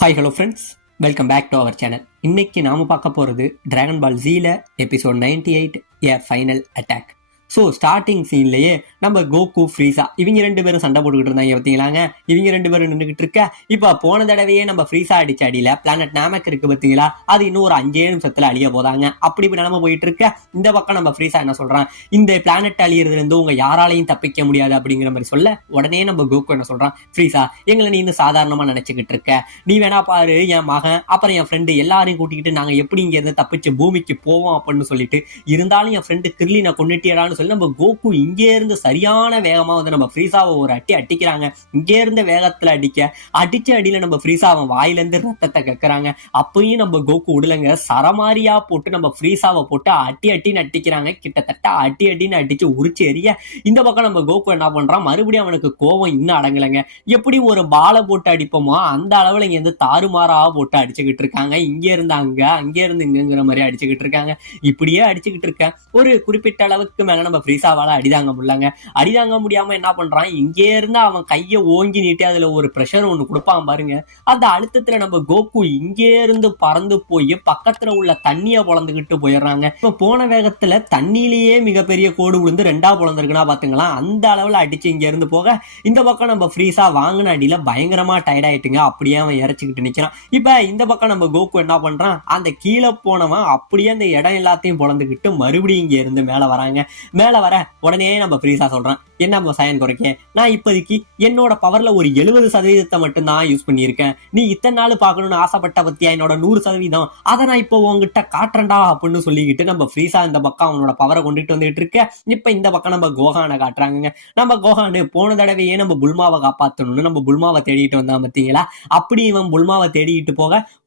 Hi hello friends, welcome back to our channel. இன்னைக்கு நாம பார்க்க போகிறது டிராகன் பால் ஜீல episode 98 a final attack. So starting சீன்லேயே நம்ம கோகு ஃப்ரீஸா இவங்க ரெண்டு பேரும் சண்டை போட்டுக்கிட்டு இருந்தாங்க பார்த்தீங்களாங்க. இவங்க ரெண்டு பேரும் நின்றுக்கிட்டு இருக்க இப்போ போன தடவையே நம்ம ஃப்ரீஸா அடிச்ச அடியில் பிளானட் நாமக் இருக்கு பார்த்தீங்களா, அது இன்னும் ஒரு 5 நிமிஷத்தில் அழிய போதாங்க. அப்படி நிலைமை போயிட்டு இருக்க இந்த பக்கம் நம்ம ஃப்ரீஸா என்ன சொல்றான், இந்த பிளானட் அழியறதுலேருந்து உங்க யாராலையும் தப்பிக்க முடியாது அப்படிங்கிற மாதிரி சொல்ல, உடனே நம்ம கோகு என்ன சொல்றான், ஃப்ரீஸா எங்களை நீ இன்னும் சாதாரணமா நினைச்சுக்கிட்டு இருக்க, நீ வேணா பாரு என் மகன் அப்புறம் என் ஃப்ரெண்டு எல்லாரையும் கூட்டிக்கிட்டு நாங்க எப்படி இங்க இருந்து தப்பிச்சு பூமிக்கு போவோம் அப்படின்னு சொல்லிட்டு, இருந்தாலும் என் ஃப்ரெண்டு கிர்லினை கொண்டுட்டியடான்னு சொல்லி நம்ம கோகு இங்கே இருந்து சரியான வேகமா வந்து நம்ம ஃப்ரீஸாவை ஒரு அடிக்கிறாங்க. இங்கே இருந்த வேகத்துல அடிச்ச அடியில நம்ம ஃப்ரீஸாவை வாயிலிருந்து ரத்தத்தை கக்குறாங்க. அப்பயும் நம்ம கோகு உடலங்க சரமாரியா போட்டு நம்ம ஃப்ரீஸாவை போட்டு அட்டின்னு அடிக்கிறாங்க. கிட்டத்தட்ட அடின்னு அடிச்சு உரிச்சு எறிய இந்த பக்கம் நம்ம கோகு என்ன பண்றான், மறுபடியும் அவனுக்கு கோவம் இன்னும் அடங்கலைங்க. எப்படி ஒரு பாலை போட்டு அடிப்போமோ அந்த அளவுல இங்க இருந்து தாறுமாறா போட்டு அடிச்சுக்கிட்டு இருக்காங்க. இங்க இருந்து அங்கே இருந்து இங்கிற மாதிரி அடிச்சுக்கிட்டு இருக்காங்க. இப்படியே அடிச்சுக்கிட்டு இருக்க ஒரு குறிப்பிட்ட அளவுக்கு மேல நம்ம ஃப்ரீஸாவால அடிதாங்க முடியாம என்ன பண்றான், இங்கே இருந்து அவன் கையை ஓங்கி நீட்டி அதுல ஒரு பிரஷர் ஒண்ணு கொடுப்பான் பாருங்க. அந்த அழுத்தத்துல நம்ம கோகு இங்கே இருந்து பறந்து போய் பக்கத்துல உள்ள தண்ணிய பொழந்துகிட்டு போயிடுறாங்க. இப்ப போன வேகத்துல தண்ணியிலேயே மிகப்பெரிய கோடு விழுந்து 2ஆ பொழந்திருக்குன்னா பாத்துங்களா. அந்த அளவுல அடிச்சு இங்க இருந்து போக இந்த பக்கம் நம்ம ஃப்ரீஸா வாங்கின அடியில பயங்கரமா டயர்ட் ஆயிட்டுங்க. அப்படியே அவன் இறச்சிக்கிட்டு நிக்கிறான். இப்ப இந்த பக்கம் நம்ம கோகு என்ன பண்றான், அந்த கீழே போனவன் அப்படியே அந்த இடம் எல்லாத்தையும் பொழந்துகிட்டு மறுபடியும் இங்க இருந்து மேல வராங்க. மேல வர உடனே நம்ம ஃப்ரீஸா சொல்றான், என்ன சயன் குறைக்க, நான் இப்போதைக்கு என்னோட பவர்ல ஒரு 70% மட்டும் தான் யூஸ் பண்ணியிருக்கேன். நீ இத்தனை நாள் பார்க்கணும்னு ஆசைப்பட்ட பத்தியா என்னோட 100%, அதை நான் இப்போ உங்ககிட்ட காட்டுறேன்டா அப்படின்னு சொல்லிக்கிட்டு நம்ம ஃப்ரீஸா இந்த பக்கம் அவனோட பவரை கொண்டுட்டு வந்துட்டு இருக்க. இப்ப இந்த பக்கம் நம்ம கோகானை காட்டுறாங்க. நம்ம கோகானு போன தடவையே நம்ம புல்மாவை காப்பாற்றணும்னு நம்ம புல்மாவை தேடிட்டு வந்தான் பார்த்தீங்களா. அப்படி இவன் புல்மாவை தேடிட்டு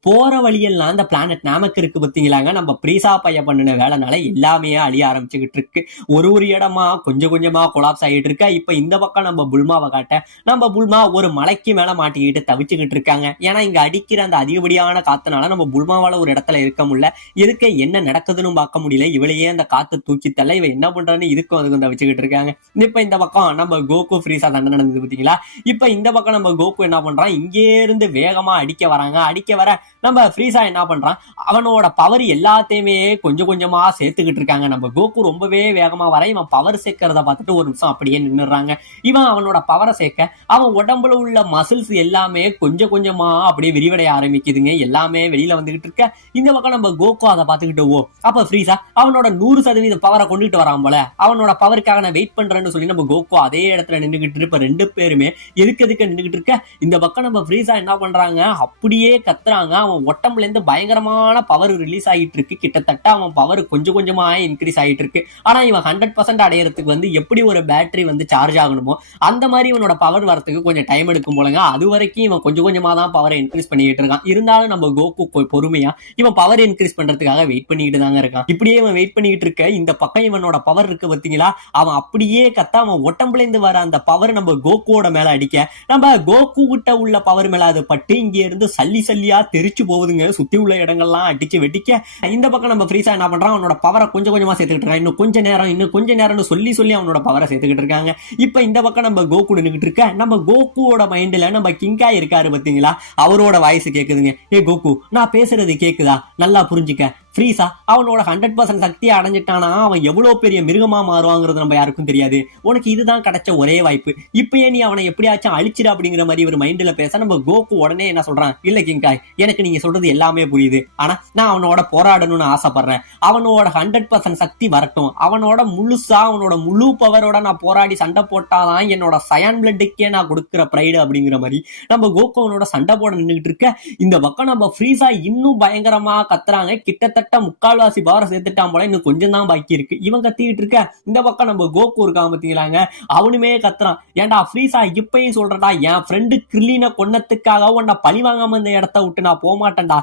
போற வழியெல்லாம் அந்த பிளானட் நாமக்கு இருக்கு பார்த்தீங்களாங்க. நம்ம ஃப்ரீஸா பைய பண்ணின வேலைனால எல்லாமே அழிய ஆரம்பிச்சுக்கிட்டு இருக்கு. ஒரு இடமா கொஞ்சம் கொஞ்சமா கொலாப்ஸ் ஆகிட்டு இருக்கா. இப்ப இந்த பக்கம் நம்ம புல்மாவை காட்ட நம்ம புல்மா ஒரு மலைக்கு மேல மாட்டிக்கிட்டு தவிச்சுக்கிட்டு இருக்காங்க. ஏன்னா இங்க அடிக்கிற அந்த அதிகப்படியான காத்துனால நம்ம புல்மாவால ஒரு இடத்துல இருக்க முடியல. இதுக்கு என்ன நடக்குதுன்னு பார்க்க முடியல. இவளையே அந்த காத்து தூக்கி தள்ள இவ என்ன பண்றான்னு இதுக்கும் அதுக்கும் தவிச்சுக்கிட்டு இருக்காங்க. இப்ப இந்த பக்கம் நம்ம கோகு ஃப்ரீஸா சண்டை நடந்தது பார்த்தீங்களா. இப்ப இந்த பக்கம் நம்ம கோகு என்ன பண்றான், இங்கே இருந்து வேகமா அடிக்க வராங்க. அடிக்க வர நம்ம ஃப்ரீஸா என்ன பண்றான், அவனோட பவர் எல்லாத்தையுமே கொஞ்சம் கொஞ்சமா சேர்த்துக்கிட்டு இருக்காங்க. நம்ம கோகு ரொம்பவே வேகமா வர இவன் பவர் சேர்க்கறத பார்த்துட்டு ஒரு நிமிஷம் அப்படியே நின்னுறாங்க. இவன் அவனோட பவரை சேர்க்க அவன் உடம்புல உள்ள மசில்ஸ் எல்லாமே கொஞ்சம் கொஞ்சமா அப்படியே விரிவடைய ஆரம்பிக்குதுங்க. எல்லாமே வெளியில வந்துகிட்டு இருக்க. இந்த பக்கம் நம்ம கோகு அதை பார்த்துக்கிட்டு அப்ப ஃப்ரீஸா அவனோட 100% பவரை கொண்டுட்டு வரான் போல. அவனோட பவருக்காக நான் வெயிட் பண்றேன்னு சொல்லி நம்ம கோகு அதே இடத்துல நின்றுகிட்டு இருப்ப ரெண்டு பேருமே எதுக்கு நின்றுகிட்டு இருக்க. இந்த பக்கம் நம்ம ஃப்ரீஸா என்ன பண்றாங்க, அப்படியே கத்துறாங்க. அவன் உடம்புல இருந்து பயங்கரமான பவர் ரிலீஸ் ஆகிட்டு இருக்கு. கிட்டத்தட்ட அவன் பவர் கொஞ்சம் கொஞ்சமா இன்க்ரீஸ் ஆகிட்டு இருக்கு. ஆனா இவன் 100% அடையறதுக்கு வந்து எப்படி ஒரு பேட்டரி வந்து சார்ஜ் ஆகணுமோ அந்த மாதிரி இவனோட பவர் வரதுக்கு கொஞ்சம் டைம் எடுக்கும் போலங்க. அது வரைக்கும் இவன் கொஞ்சம் கொஞ்சமா தான் பவரை இன்க்ரீஸ் பண்ணிட்டு இருக்கான். இருந்தாலும் நம்ம கோகு பொறுமையா இவன் பவர் இன்க்ரீஸ் பண்றதுக்காக வெயிட் பண்ணிட்டு தாங்க இருக்கான். இப்படியே இவன் வெயிட் பண்ணிட்டு இருக்க. இந்த பக்கம் இவனோட பவர் இருக்கு பாத்தீங்களா, அவன் அப்படியே கத்த அவன் உடம்புல இருந்து வர அந்த பவர் நம்ம கோகுவோட மேல அடிக்க நம்ம கோகு கிட்ட உள்ள பவர் மேல அது பட்டு இங்க இருந்து சல்லியா தெரிச்சு போகுதுங்க. சுத்தி உள்ள இடங்கள்லாம் அடிச்சு வெட்டிக்க இந்த பக்கம் நம்ம ஃப்ரீஸா என்ன பண்றான், அவனோட பவரை கொஞ்சம் கொஞ்சமா சேர்த்துக்கிட்டு இருக்கான். இன்னும் கொஞ்ச நேரம்னு சொல்லி அவனோட பவரை சேர்த்துக்கிட்டு இருக்காங்க. இப்ப இந்த பக்கம் நம்ம கோகு நின்னுகிட்டு இருக்க. நம்ம கோகுவோட மைண்ட்ல நம்ம கிங்காய் இருக்காரு பாத்தீங்களா, அவரோட வாய்ஸ் கேக்குதுங்க. ஏ கோகு, நான் பேசுறது கேக்குதா, நல்லா புரிஞ்சுக்க. ஃப்ரீஸா அவனோட 100% சக்தியை அடைஞ்சிட்டானா அவன் எவ்வளவு பெரிய மிருகமா மாறுவாங்கிறது நம்ம யாருக்கும் தெரியாது. உனக்கு இதுதான் கிடைச்ச ஒரே வாய்ப்பு. இப்பயே நீ அவனை எப்படியாச்சும் அழிச்சிரு அப்படிங்கிற மாதிரி ஒரு மைண்ட்ல பேச நம்ம கோகு உடனே என்ன சொல்றான், இல்ல கிங்காய், எனக்கு நீங்க சொல்றது எல்லாமே புரியுது. ஆனா நான் அவனோட போராடணும்னு ஆசைப்படுறேன். அவனோட 100% சக்தி வரட்டும். அவனோட முழுசா அவனோட முழு பவரோட நான் போராடி சண்டை போட்டாதான் என்னோட சயான் பிளட்டுக்கே நான் கொடுக்குற பிரைடு அப்படிங்கிற மாதிரி நம்ம கோகு அவனோட சண்டை போட நின்றுகிட்டு இருக்க. இந்த பக்கம் நம்ம ஃப்ரீஸா இன்னும் பயங்கரமா கத்துறாங்க. கிட்டத்தட்ட முக்கால்வாசி பவரை சேர்த்துட்டான் போல, இன்னும் கொஞ்சம் தான் பாக்கி இருக்கு. இவன் கத்திக்கிட்டு இருக்க. இந்த பக்கம் நம்ம கோகு இருக்கான் பாத்தீங்களாங்க, அவனுமே கத்துறான். ஏன்டா ஃப்ரீஸா இப்பயும் சொல்றடா, என் ஃப்ரெண்டு கிர்லினை கொன்னதுக்காக உன்னை பழி வாங்காம இந்த இடத்த விட்டு நான் போக மாட்டேன்டா.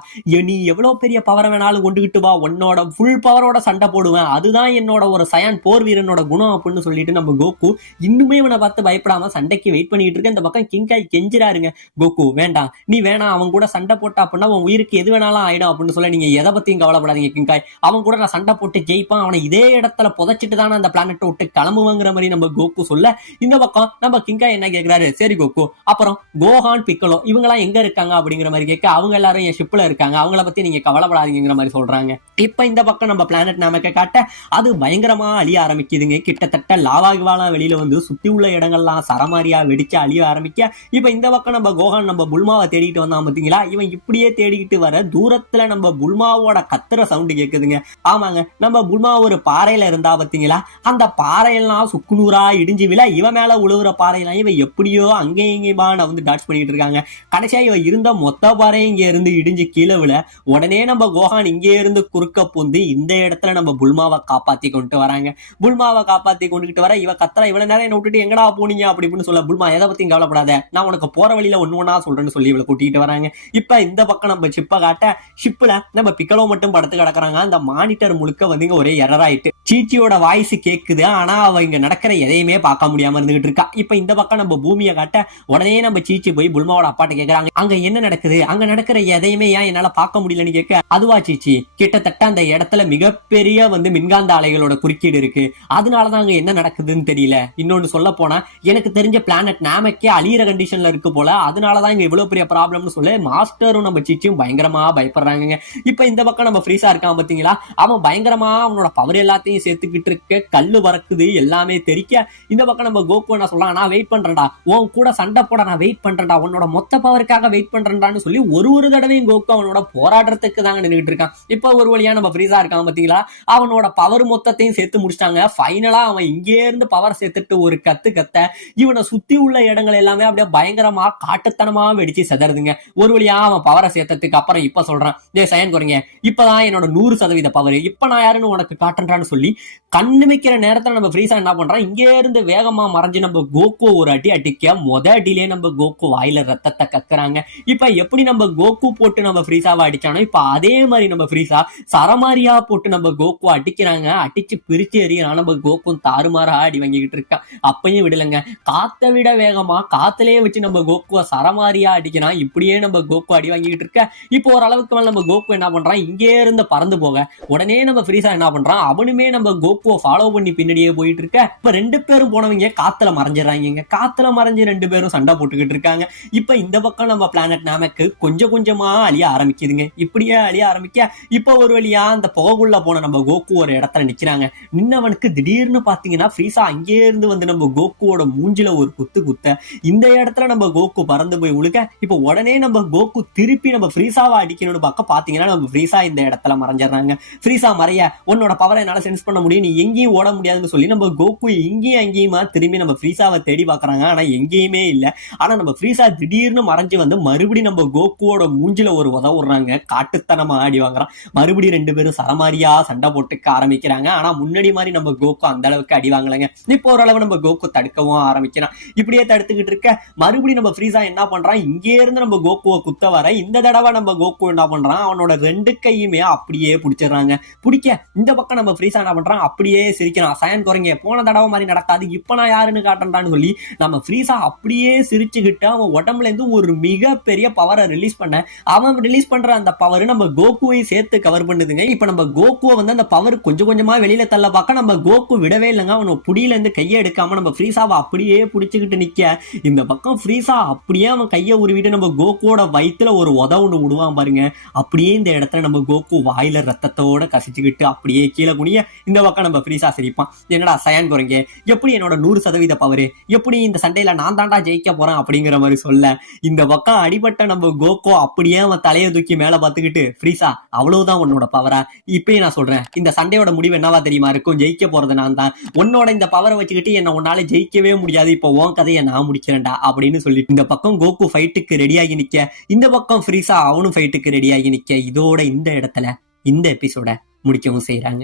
நீ எவ்வளவு பெரிய பவரை வேணாலும் கொண்டுகிட்டு வா, உன்னோட ஃபுல் பவரோட சண்டை போடுவேன். அதுதான் என்னோட ஒரு சயான் போர் வீரனோட குணம் அப்படின்னு சொல்லிட்டு நம்ம கோகு இன்னுமே இவனை பார்த்து பயப்படாம சண்டைக்கு வெயிட் பண்ணிட்டு இருக்க. இந்த பக்கம் கிங்காய் கெஞ்சிராருங்க, கோகு வேண்டாம், நீ வேணாம், அவன் கூட சண்டை போட்டா அப்படின்னா உன் உயிருக்கு எது வேணாலும் ஆயிடும் அப்படின்னு சொல்ல, நீங்க எதை பத்தியும் கவலைப்பட கவலைப்படாதீங்க கிங்காய், அவன் கூட நான் சண்டை போட்டு ஜெயிப்பான், அவனை இதே இடத்துல புதைச்சிட்டு தானே அந்த பிளானட்டை விட்டு கிளம்புவாங்கிற மாதிரி நம்ம கோகு சொல்ல, இந்த பக்கம் நம்ம கிங்காய் என்ன கேட்கிறாரு, சரி கோகு அப்புறம் கோஹான் பிக்கலோ இவங்கெல்லாம் எங்க இருக்காங்க அப்படிங்கிற மாதிரி கேட்க, அவங்க எல்லாரும் என் ஷிப்ல இருக்காங்க, அவங்கள பத்தி நீங்க கவலைப்படாதீங்கிற மாதிரி சொல்றாங்க. இப்ப இந்த பக்கம் நம்ம பிளானட் நமக்கு காட்ட அது பயங்கரமா அழிய ஆரம்பிக்குதுங்க. கிட்டத்தட்ட லாவாகிவாலாம் வெளியில வந்து சுத்தி உள்ள இடங்கள்லாம் சரமாரியா வெடிச்சு அழிய ஆரம்பிக்க, இப்ப இந்த பக்கம் நம்ம கோஹான் நம்ம புல்மாவை தேடிட்டு வந்தான் பாத்தீங்களா, இவன் இப்படியே தேடிக்கிட்டு வர தூரத்துல நம்ம புல்மாவோட கத்துற சவுண்ட் கேக்குதுங்க. ஆமாங்க, நம்ம புல்மா ஒரு பாறையில இருந்தா பாத்தீங்களா, அந்த பாறையெல்லாம் சுக்குநூறா இடிஞ்சு விழ இவன் மேல உழுவுற பாறையெல்லாம் இவன் எப்படியோ அங்கேயும் இங்கேயுமா வந்து டாட்ச் பண்ணிட்டு இருக்காங்க. கடைசியா இவன் இருந்த மொத்த பாறையும் இங்க இருந்து இடிஞ்சு கீழே விழ உடனே நம்ம கோஹான் இங்கே இருந்து குறுக்க பூந்து இந்த இடத்துல நம்ம புல்மாவை காப்பாத்தி கொண்டு வராங்க. புல்மாவை காப்பாத்தி கொண்டுகிட்டு வர இவ கத்துறா, இவ்வளவு நேரம் என்ன விட்டுட்டு எங்கடா போனீங்க அப்படின்னு சொல்ல, புல்மா எதை பத்தியும் கவலைப்படாத, நான் உனக்கு போற வழியில ஒண்ணு ஒண்ணா சொல்றேன்னு சொல்லி இவளை கூட்டிட்டு வராங்க. இப்ப இந்த பக்கம் நம்ம ஷிப்பை காட்ட, ஷிப்ல நம்ம பிக்கலோ மட்டும் படுத்து கிடக்குறாங்க. அந்த மானிட்டர் முழுக்க வந்து ஒரே எரர் ஆயிட்டு சீச்சியோட வாய்ஸ் கேக்குது, ஆனா அவ இங்க நடக்கிற எதையுமே பார்க்க முடியாம இருந்துகிட்டு இருக்கா. இப்ப இந்த பக்கம் நம்ம பூமியை காட்ட உடனே நம்ம சீச்சி போய் புல்மாவோட அப்பாட்ட கேக்குறாங்க, அங்க என்ன நடக்குது, அங்க நடக்கிற எதையுமே ஏன் என்னால பார்க்க முடியலன்னு கேட்க, அதுவா சீச்சி கிட்டத்தட்ட அந்த இடத்துல மிகப்பெரிய வந்து மின்காந்த அலைகளோட குறுக்கீடு இருக்கு, அதனாலதான் அங்க என்ன நடக்குதுன்னு தெரியல. இன்னொன்னு சொல்ல போனா எனக்கு தெரிஞ்ச பிளானட் நாமக்கே அழியிற கண்டிஷன்ல இருக்கு போல, அதனாலதான் இங்க இவ்வளவு பெரிய ப்ராப்ளம்னு சொல்ல மாஸ்டரும் நம்ம சீச்சியும் பயங்கரமா பயப்படுறாங்க. இப்ப இந்த பக்கம் நம்ம ஃப்ரீஸா இருக்கான் பாத்தீங்களா, அவன் பயங்கரமா அவனோட பவர் எல்லாத்தையும் சேர்த்துக்கிட்டு இருக்க, கல்லு வரக்குது எல்லாமே தெரிக்க, இந்த பக்கம் நம்ம கோகு என்ன சொல்றான், நான் வெயிட் பண்றேன்டா, உன் கூட சண்டை போட நான் வெயிட் பண்றேன்டா, உன்னோட மொத்த பவருக்காக வெயிட் பண்றேன்டான்னு சொல்லி ஒரு தடவையும் கோகு அவனோட போராடுறதுக்கு தாங்க நின்றுட்டு இருக்கான். இப்ப ஒரு வழியா நம்ம ஃப்ரீஸா இருக்கான் பாத்தீங்களா, அவனோட பவர் மொத்தத்தையும் சேர்த்து முடிச்சிட்டாங்க. ஃபைனலா அவன் இங்கே இருந்து பவர் சேர்த்துட்டு ஒரு கத்து கத்த இவனை சுத்தி உள்ள இடங்கள் எல்லாமே அப்படியே பயங்கரமா காட்டுத்தனமா வெடிச்சு செதறதுங்க. ஒரு வழியா அவன் பவரை சேர்த்ததுக்கு அப்புறம் இப்ப சொல்றான், சயன் குறைங்க, இப்பதான் என்னோட 100% பவர், இப்ப நான் யாருன்னு உனக்கு காட்டுறான்னு சொல்லி கண்ணு வைக்கிற நேரத்துல நம்ம ஃப்ரீஸா என்ன பண்றான், இங்கே இருந்து வேகமா மறைஞ்சு நம்ம கோகு ஒரு அடி அடிக்க மொத அடியிலே நம்ம கோகு வாயில ரத்தத்தை கக்குறாங்க. இப்ப எப்படி நம்ம கோகு போட்டு நம்ம ஃப்ரீஸாவை அடிச்சானோ இப்ப அதே மாதிரி நம்ம ஃப்ரீஸா சரமாரியா போட்டு நம்ம கோகு அடிக்கிறாங்க. அடிச்சு பிரிச்சு எறியறான். நம்ம கோகு தாறுமாறா அடி வாங்கிக்கிட்டு இருக்கான். அப்பயும் விடலங்க, காத்த விட வேகமா காத்திலேயே வச்சு நம்ம கோகுவை சரமாரியா அடிக்கிறான். இப்படியே நம்ம கோகு அடி வாங்கிக்கிட்டு இருக்க, இப்போ ஒரு அளவுக்கு மேல நம்ம கோகு என்ன பண்றான், இங்கே இருந்து பறந்து போக உடனே நம்ம ஃப்ரீஸா என்ன பண்றான், அவனுமே நம்ம கோகுவை ஃபாலோ பண்ணி பின்னாடியே போயிட்டு இருக்க. இப்ப ரெண்டு பேரும் போனவங்க காத்துல மறைஞ்சிடறாங்க. காத்துல மறைஞ்சு ரெண்டு பேரும் சண்டை போட்டுக்கிட்டு இருக்காங்க. இப்ப இந்த பக்கம் நம்ம பிளானட் நாமக்கு கொஞ்சம் கொஞ்சமா அழிய ஆரம்பிக்குதுங்க. இப்படியே அழிய ஆரம்பிக்க இப்ப ஒரு வழியா அந்த புகைக்குள்ள போன நம்ம கோகு ஒரு இடத்துல நிக்கிறாங்க. நின்னவனுக்கு திடீர்னு பாத்தீங்கன்னா ஃப்ரீஸா அங்கே இருந்து வந்து நம்ம கோகுவோட மூஞ்சில ஒரு குத்து குத்த இந்த இடத்துல நம்ம கோகு பறந்து போய் உழுக்க, இப்ப உடனே நம்ம கோகு திருப்பி நம்ம ஃப்ரீஸாவை அடிக்கணும்னு பார்க்க பாத்தீங்கன்னா நம்ம ஃப்ரீஸா இந்த இடத்துல மறைஞ்சிடறாங்க. ஃப்ரீஸா மறைய உன்னோட பவரை என்னால சென்ஸ் பண்ண முடியும், நீ எங்கேயும் ஓட முடியாதுன்னு சொல்லி நம்ம கோகு இங்கேயும் அங்கேயுமா திரும்பி நம்ம ஃப்ரீஸாவை தேடி பாக்குறாங்க. ஆனா எங்கேயுமே இல்ல. ஆனா நம்ம ஃப்ரீஸா திடீர்னு மறைஞ்சு வந்து மறுபடியும் நம்ம கோகுவோட மூஞ்சில ஒரு உதவுறாங்க. காட்டுத்தனமா ஆடி வாங்குறான். மறுபடியும் ரெண்டு பேரும் சரமாரியா சண்டை போட்டுக்க ஆரம்பிக்கிறாங்க. ஆனா முன்னாடி மாதிரி நம்ம கோகு அந்த அளவுக்கு அடி வாங்கலைங்க. இப்போ ஓரளவு நம்ம கோகு தடுக்கவும் ஆரம்பிக்கிறான். இப்படியே தடுத்துக்கிட்டு இருக்க மறுபடியும் நம்ம ஃப்ரீஸா என்ன பண்றான், இங்கே இருந்து நம்ம கோகுவை குத்த வர இந்த தடவை நம்ம கோகு என்ன பண்றான், அவனோட ரெண்டு கையுமே அப்படியே பிடிச்சிடறாங்க. பிடிக்க இந்த பக்கம் நம்ம ஃப்ரீஸா என்ன பண்றான், அப்படியே சிரிக்கிறான். சயன் குறைங்க, போன தடவை மாதிரி நடக்காது, இப்ப நான் யாருன்னு காட்டுறான்னு சொல்லி நம்ம ஃப்ரீஸா அப்படியே சிரிச்சுக்கிட்டு அவன் உடம்புல இருந்து ஒரு மிகப்பெரிய பவரை ரிலீஸ் பண்ண, அவன் ரிலீஸ் பண்ற அந்த பவர் நம்ம கோகுவையும் சேர்த்து கவர் பண்ணுதுங்க. இப்ப நம்ம கோகுவை வந்து அந்த பவர் கொஞ்சம் கொஞ்சமா வெளியில தள்ள பார்க்க நம்ம கோகு விடவே இல்லைங்க. அவனோட புடியில இருந்து கையை எடுக்காம நம்ம ஃப்ரீஸாவை அப்படியே பிடிச்சுக்கிட்டு நிக்க, இந்த பக்கம் ஃப்ரீஸா அப்படியே அவன் கையை உருவிட்டு நம்ம கோகுவோட வயித்துல ஒரு உதவுன்னு விடுவான் பாருங்க. அப்படியே இந்த இடத்துல நம்ம கோகு வாயில ரத்தத்தோட கசிச்சுக்கிட்டு அப்படியே கீழே குனிய, இந்த பக்கம் நம்ம ஃப்ரீஸா சிரிப்பான். என்னடா சயன் குறைங்க, எப்படி என்னோட 100% பவரு, எப்படி இந்த சண்டையில நான் தாண்டா ஜெயிக்க போறேன் அப்படிங்கிற மாதிரி சொல்ல, இந்த பக்கம் அடிபட்ட நம்ம கோகு அப்படியே அவன் தலையை தூக்கி மேல பார்த்துக்கிட்டு, ஃப்ரீஸா அவ்வளவுதான் உன்னோட பவரா, இப்பயே நான் சொல்றேன் இந்த சண்டையோட முடிவு என்னவா தெரியுமா இருக்கும், ஜெயிக்க போறது நான் தான், உன்னோட இந்த பவரை வச்சுக்கிட்டு என்ன உன்னால ஜெயிக்கவே முடியாது, இப்போ உன் கதையை நான் முடிக்கிறேன்டா அப்படின்னு சொல்லி இந்த பக்கம் கோகு ஃபைட்டுக்கு ரெடியாகி நிக்க, இந்த பக்கம் ஃப்ரீஸா அவனும் ஃபைட்டுக்கு ரெடியாகி நிக்க, இதோட இந்த இடத்துல இந்த எபிசோட முடிக்கவும் செய்யறாங்க.